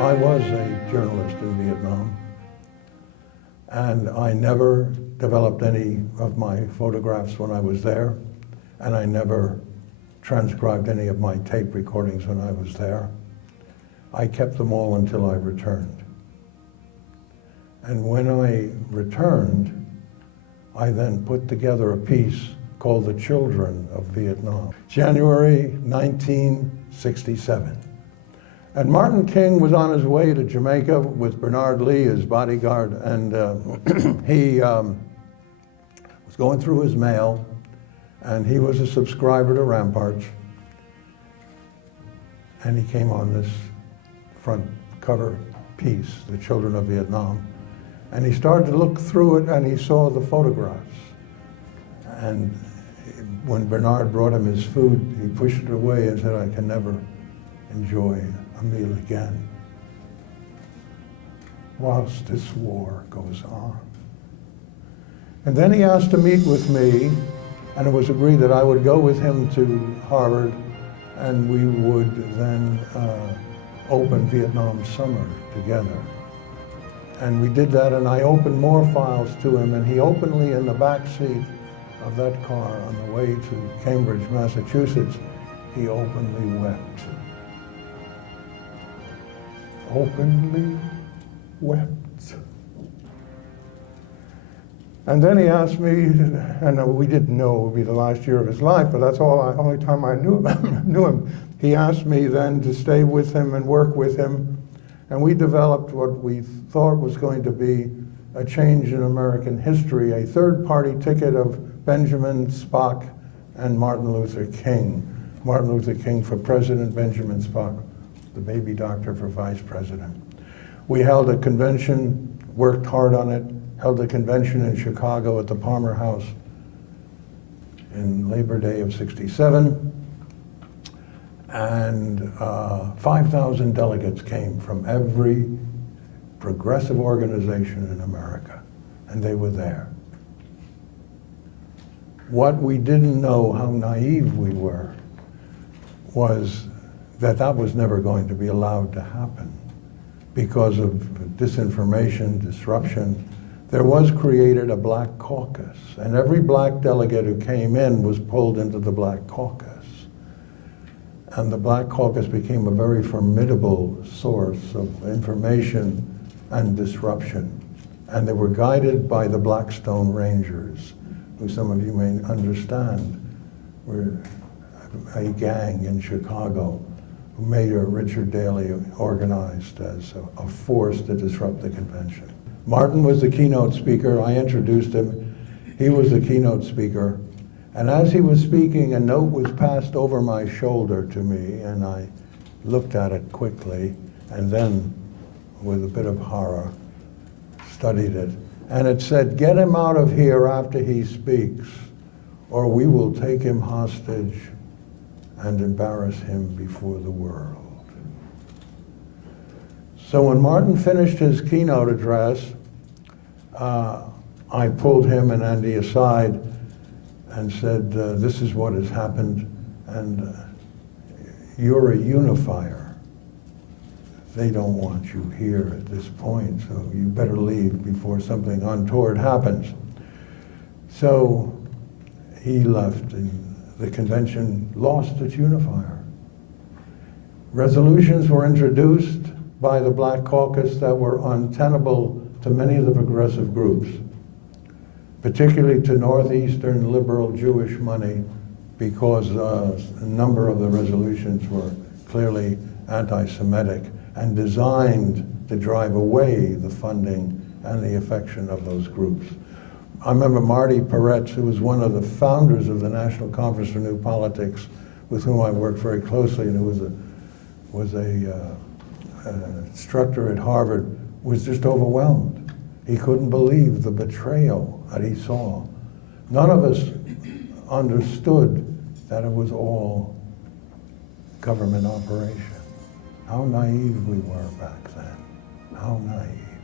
I was a journalist in Vietnam, and I never developed any of my photographs when I was there, and I never transcribed any of my tape recordings when I was there. I kept them all until I returned. And when I returned, I then put together a piece called The Children of Vietnam, January 1967. And Martin King was on his way to Jamaica with Bernard Lee, his bodyguard, and he was going through his mail, and he was a subscriber to Ramparts, and he came on this front cover piece, The Children of Vietnam, and he started to look through it, and he saw the photographs. And when Bernard brought him his food, he pushed it away and said, "I can never enjoy a meal again whilst this war goes on." And then he asked to meet with me, and it was agreed that I would go with him to Harvard, and we would then open Vietnam Summer together. And we did that, and I opened more files to him, and he openly, in the back seat of that car on the way to Cambridge, Massachusetts, he openly wept. Openly wept. And then he asked me, and we didn't know it would be the last year of his life, but that's only time I knew him. He asked me then to stay with him and work with him, and we developed what we thought was going to be a change in American history, a third-party ticket of Benjamin, Spock, and Martin Luther King. Martin Luther King for president, Benjamin Spock, the baby doctor, for vice president. We held a convention, worked hard on it, held a convention in Chicago at the Palmer House in Labor Day of '67, and 5,000 delegates came from every progressive organization in America, and they were there. What we didn't know, how naive we were, was that that was never going to be allowed to happen because of disinformation, disruption. There was created a black caucus, and every black delegate who came in was pulled into the black caucus. And the black caucus became a very formidable source of information and disruption. And they were guided by the Blackstone Rangers, who some of you may understand were a gang in Chicago who Mayor Richard Daley organized as a force to disrupt the convention. Martin was the keynote speaker. I introduced him. He was the keynote speaker. And as he was speaking, a note was passed over my shoulder to me, and I looked at it quickly, and then, with a bit of horror, studied it. And it said, "Get him out of here after he speaks, or we will take him hostage and embarrass him before the world." So when Martin finished his keynote address, I pulled him and Andy aside and said, "This is what has happened, and you're a unifier. They don't want you here at this point, so you better leave before something untoward happens." So he left, and the convention lost its unifier. Resolutions were introduced by the Black Caucus that were untenable to many of the progressive groups, particularly to Northeastern liberal Jewish money, because a number of the resolutions were clearly anti-Semitic and designed to drive away the funding and the affection of those groups. I remember Marty Peretz, who was one of the founders of the National Conference for New Politics, with whom I worked very closely, and who was a instructor at Harvard, was just overwhelmed. He couldn't believe the betrayal that he saw. None of us understood that it was all government operation. How naive we were back then. How naive.